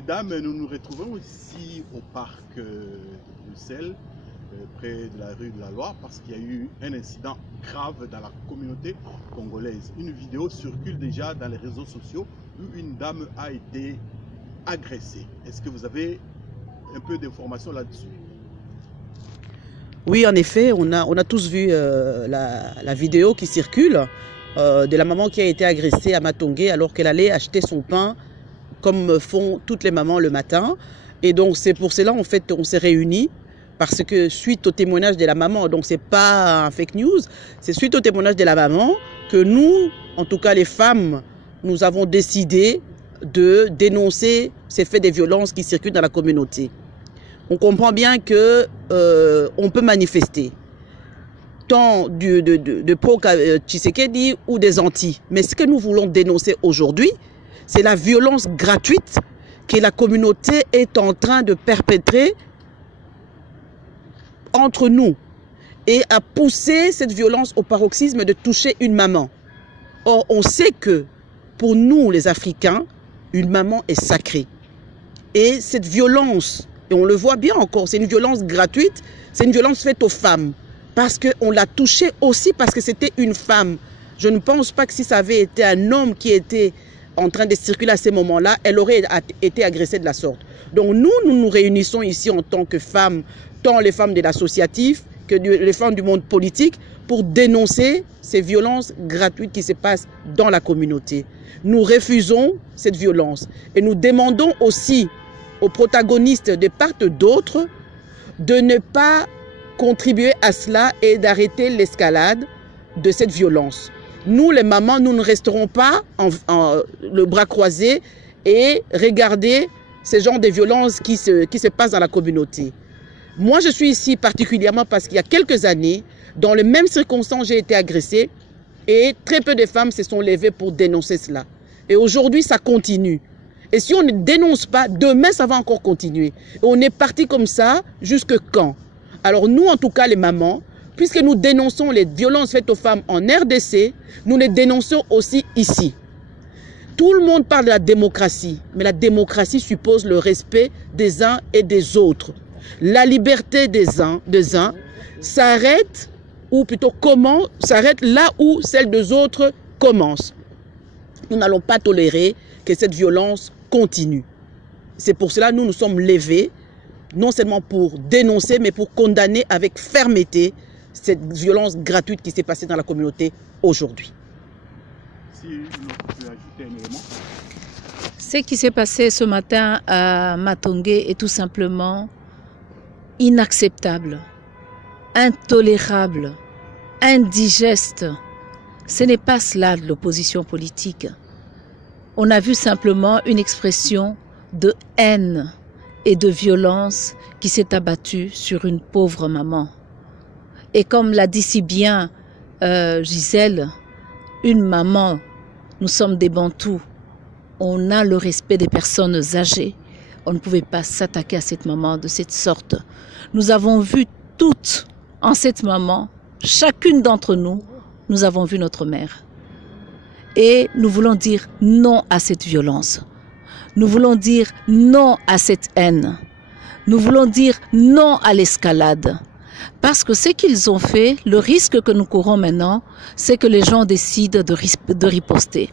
Mesdames, nous nous retrouvons ici au parc de Bruxelles, près de la rue de la Loi, parce qu'il y a eu un incident grave dans la communauté congolaise. Une vidéo circule déjà dans les réseaux sociaux où une dame a été agressée. Est-ce que vous avez un peu d'informations là-dessus? Oui, en effet, on a tous vu la vidéo qui circule de la maman qui a été agressée à Matongé alors qu'elle allait acheter son pain, comme font toutes les mamans le matin. Et donc c'est pour cela en fait on s'est réunis, parce que suite au témoignage de la maman, donc c'est pas un fake news, c'est suite au témoignage de la maman que nous, en tout cas les femmes, nous avons décidé de dénoncer ces faits de violence qui circulent dans la communauté. On comprend bien que on peut manifester tant de pro-Tshisekedi ou des anti. Mais ce que nous voulons dénoncer aujourd'hui, c'est la violence gratuite que la communauté est en train de perpétrer entre nous et à pousser cette violence au paroxysme de toucher une maman. Or, on sait que pour nous, les Africains, une maman est sacrée. Et cette violence, et on le voit bien encore, c'est une violence gratuite, c'est une violence faite aux femmes. Parce qu'on l'a touchée aussi parce que c'était une femme. Je ne pense pas que si ça avait été un homme qui était en train de circuler à ces moments-là, elle aurait été agressée de la sorte. Donc nous nous réunissons ici en tant que femmes, tant les femmes de l'associatif que les femmes du monde politique, pour dénoncer ces violences gratuites qui se passent dans la communauté. Nous refusons cette violence et nous demandons aussi aux protagonistes de part et d'autre de ne pas contribuer à cela et d'arrêter l'escalade de cette violence. Nous, les mamans, nous ne resterons pas le bras croisé et regarder ce genre de violences qui se passent dans la communauté. Moi, je suis ici particulièrement parce qu'il y a quelques années, dans les mêmes circonstances, j'ai été agressée et très peu de femmes se sont levées pour dénoncer cela. Et aujourd'hui, ça continue. Et si on ne dénonce pas, demain, ça va encore continuer. Et on est parti comme ça, jusque quand? Alors nous, en tout cas, les mamans, puisque nous dénonçons les violences faites aux femmes en RDC, nous les dénonçons aussi ici. Tout le monde parle de la démocratie, mais la démocratie suppose le respect des uns et des autres. La liberté des uns s'arrête, ou plutôt s'arrête là où celle des autres commence. Nous n'allons pas tolérer que cette violence continue. C'est pour cela que nous nous sommes levés, non seulement pour dénoncer, mais pour condamner avec fermeté cette violence gratuite qui s'est passée dans la communauté aujourd'hui. Si vous pouvez ajouter un élément. Ce qui s'est passé ce matin à Matongé est tout simplement inacceptable, intolérable, indigeste. Ce n'est pas cela de l'opposition politique. On a vu simplement une expression de haine et de violence qui s'est abattue sur une pauvre maman. Et comme l'a dit si bien Gisèle, une maman, nous sommes des Bantous, on a le respect des personnes âgées. On ne pouvait pas s'attaquer à cette maman de cette sorte. Nous avons vu toutes en cette maman, chacune d'entre nous, nous avons vu notre mère. Et nous voulons dire non à cette violence. Nous voulons dire non à cette haine. Nous voulons dire non à l'escalade. Parce que ce qu'ils ont fait, le risque que nous courons maintenant, c'est que les gens décident de riposter.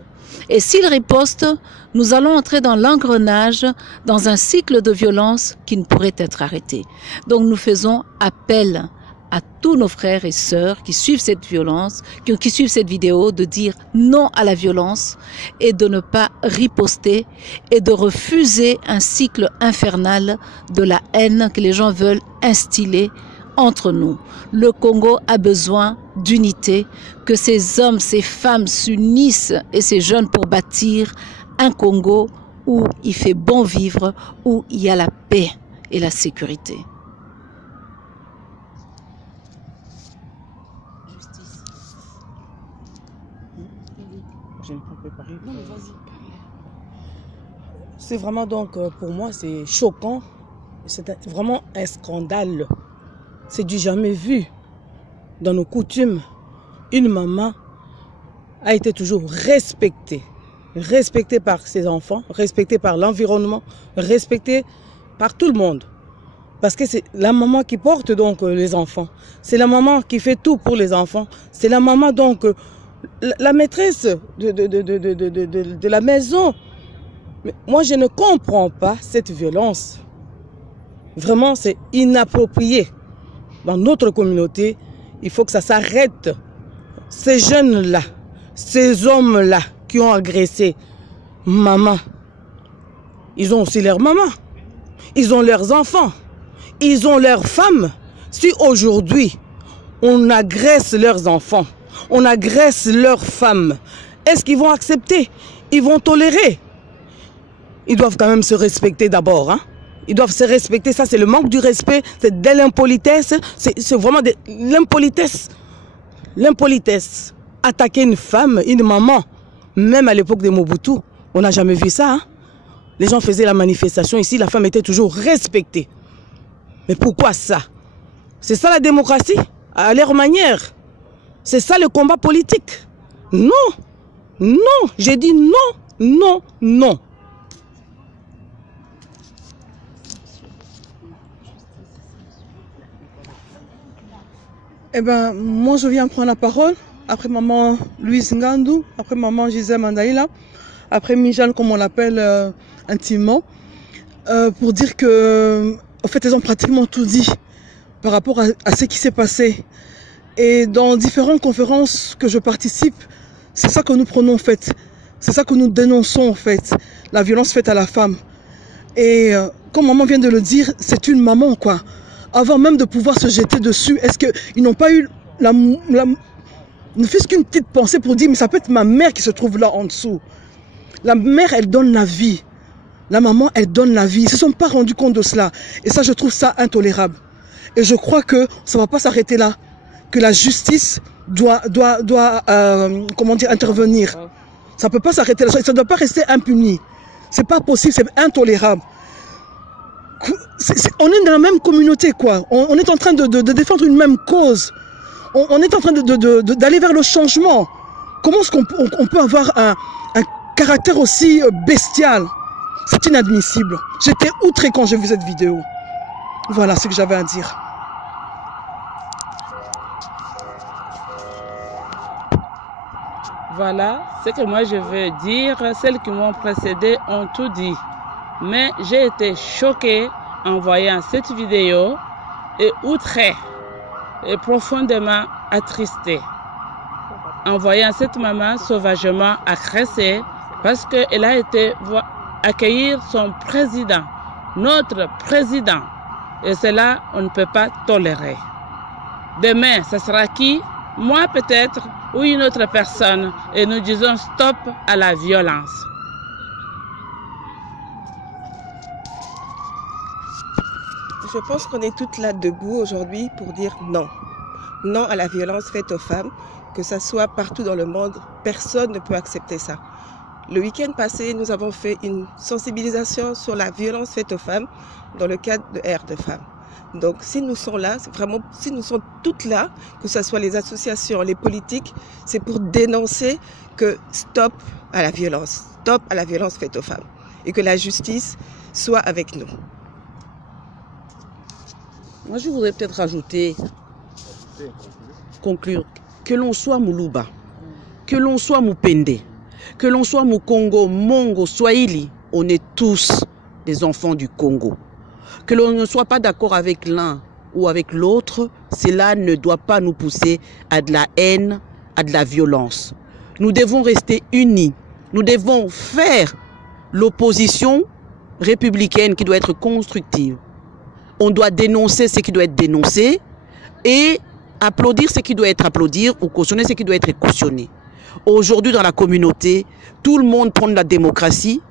Et s'ils ripostent, nous allons entrer dans l'engrenage, dans un cycle de violence qui ne pourrait être arrêté. Donc nous faisons appel à tous nos frères et sœurs qui suivent cette violence, qui suivent cette vidéo, de dire non à la violence et de ne pas riposter et de refuser un cycle infernal de la haine que les gens veulent instiller entre nous. Le Congo a besoin d'unité, que ces hommes, ces femmes s'unissent et ces jeunes pour bâtir un Congo où il fait bon vivre, où il y a la paix et la sécurité. C'est vraiment donc, pour moi, c'est choquant. C'est vraiment un scandale. C'est du jamais vu. Dans nos coutumes, une maman a été toujours respectée. respectée par ses enfants, respectée par l'environnement, respectée par tout le monde. Parce que c'est la maman qui porte donc les enfants. C'est la maman qui fait tout pour les enfants. C'est la maman donc, la maîtresse de la maison. Mais moi, je ne comprends pas cette violence. Vraiment, c'est inapproprié. Dans notre communauté, il faut que ça s'arrête. Ces jeunes-là, ces hommes-là qui ont agressé maman, ils ont aussi leur maman. Ils ont leurs enfants. Ils ont leurs femmes. Si aujourd'hui, on agresse leurs enfants, on agresse leurs femmes, est-ce qu'ils vont accepter? Ils vont tolérer? Ils doivent quand même se respecter d'abord. Hein? Ils doivent se respecter. Ça, c'est le manque du respect. C'est de l'impolitesse. C'est vraiment de l'impolitesse. L'impolitesse. Attaquer une femme, une maman, même à l'époque de Mobutu, on n'a jamais vu ça. Hein? Les gens faisaient la manifestation ici, la femme était toujours respectée. Mais pourquoi ça? C'est ça la démocratie, à leur manière. C'est ça le combat politique. Non, non, j'ai dit non, non, non. Eh ben, moi je viens prendre la parole, après maman Louise Ngandou, après maman Gisèle Mandaïla, après Mijal comme on l'appelle intimement, pour dire que, en fait, elles ont pratiquement tout dit par rapport à ce qui s'est passé. Et dans différentes conférences que je participe, c'est ça que nous prenons en fait, c'est ça que nous dénonçons en fait, la violence faite à la femme. Et comme maman vient de le dire, c'est une maman quoi. Avant même de pouvoir se jeter dessus, est-ce qu'ils n'ont pas eu ne fût-ce qu'une petite pensée pour dire, mais ça peut être ma mère qui se trouve là en dessous. La mère, elle donne la vie. La maman, elle donne la vie. Ils ne se sont pas rendus compte de cela. Et ça, je trouve ça intolérable. Et je crois que ça ne va pas s'arrêter là. Que la justice doit comment dire, intervenir. Ça ne peut pas s'arrêter là. Ça ne doit pas rester impuni. C'est pas possible, c'est intolérable. On est dans la même communauté, quoi. On est en train de défendre une même cause. On est en train d'aller vers le changement. Comment est-ce qu'on peut avoir un caractère aussi bestial? C'est inadmissible. J'étais outré quand j'ai vu cette vidéo. Voilà ce que j'avais à dire. Voilà ce que moi je veux dire. Celles qui m'ont précédé ont tout dit. Mais j'ai été choquée en voyant cette vidéo et outrée et profondément attristée en voyant cette maman sauvagement agressée parce qu'elle a été accueillir son président, notre président. Et cela, on ne peut pas tolérer. Demain, ce sera qui? Moi peut-être ou une autre personne. Et nous disons stop à la violence. Je pense qu'on est toutes là debout aujourd'hui pour dire non. Non à la violence faite aux femmes, que ça soit partout dans le monde, personne ne peut accepter ça. Le week-end passé, nous avons fait une sensibilisation sur la violence faite aux femmes dans le cadre de Air de femmes. Donc si nous sommes là, c'est vraiment, si nous sommes toutes là, que ce soit les associations, les politiques, c'est pour dénoncer que stop à la violence faite aux femmes et que la justice soit avec nous. Moi, je voudrais peut-être rajouter, conclure, que l'on soit Moulouba, que l'on soit Moupende, que l'on soit Moukongo, Mongo, Swahili, on est tous des enfants du Congo. Que l'on ne soit pas d'accord avec l'un ou avec l'autre, cela ne doit pas nous pousser à de la haine, à de la violence. Nous devons rester unis. Nous devons faire l'opposition républicaine qui doit être constructive. On doit dénoncer ce qui doit être dénoncé et applaudir ce qui doit être applaudi ou cautionner ce qui doit être cautionné. Aujourd'hui, dans la communauté, tout le monde prône la démocratie,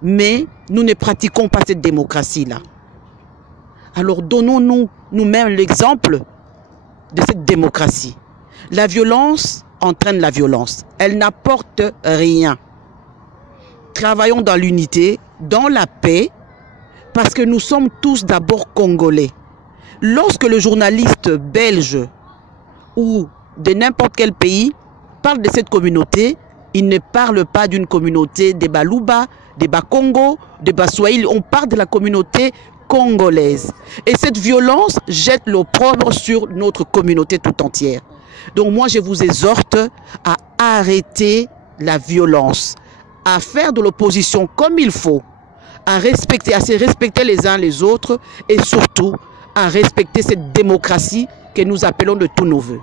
mais nous ne pratiquons pas cette démocratie-là. Alors donnons-nous nous-mêmes l'exemple de cette démocratie. La violence entraîne la violence. Elle n'apporte rien. Travaillons dans l'unité, dans la paix, parce que nous sommes tous d'abord Congolais. Lorsque le journaliste belge ou de n'importe quel pays parle de cette communauté, Il ne parle pas d'une communauté des Baluba, des Bakongo, des Baswahili. On parle de la communauté congolaise. Et cette violence jette l'opprobre sur notre communauté tout entière. Donc moi, je vous exhorte à arrêter la violence, à faire de l'opposition comme il faut, à se respecter les uns les autres et surtout à respecter cette démocratie que nous appelons de tous nos voeux.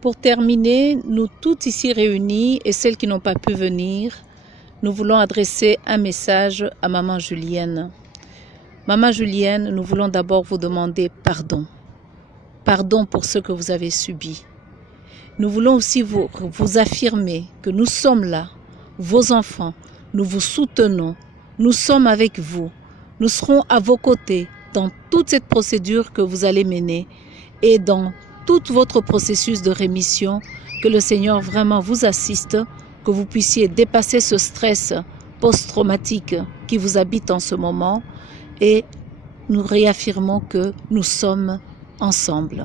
Pour terminer, nous toutes ici réunis et celles qui n'ont pas pu venir, nous voulons adresser un message à Maman Julienne. Maman Julienne, nous voulons d'abord vous demander pardon. Pardon pour ce que vous avez subi. Nous voulons aussi vous affirmer que nous sommes là, vos enfants, nous vous soutenons, nous sommes avec vous, nous serons à vos côtés dans toute cette procédure que vous allez mener et dans tout votre processus de rémission, que le Seigneur vraiment vous assiste, que vous puissiez dépasser ce stress post-traumatique qui vous habite en ce moment et nous réaffirmons que nous sommes ensemble.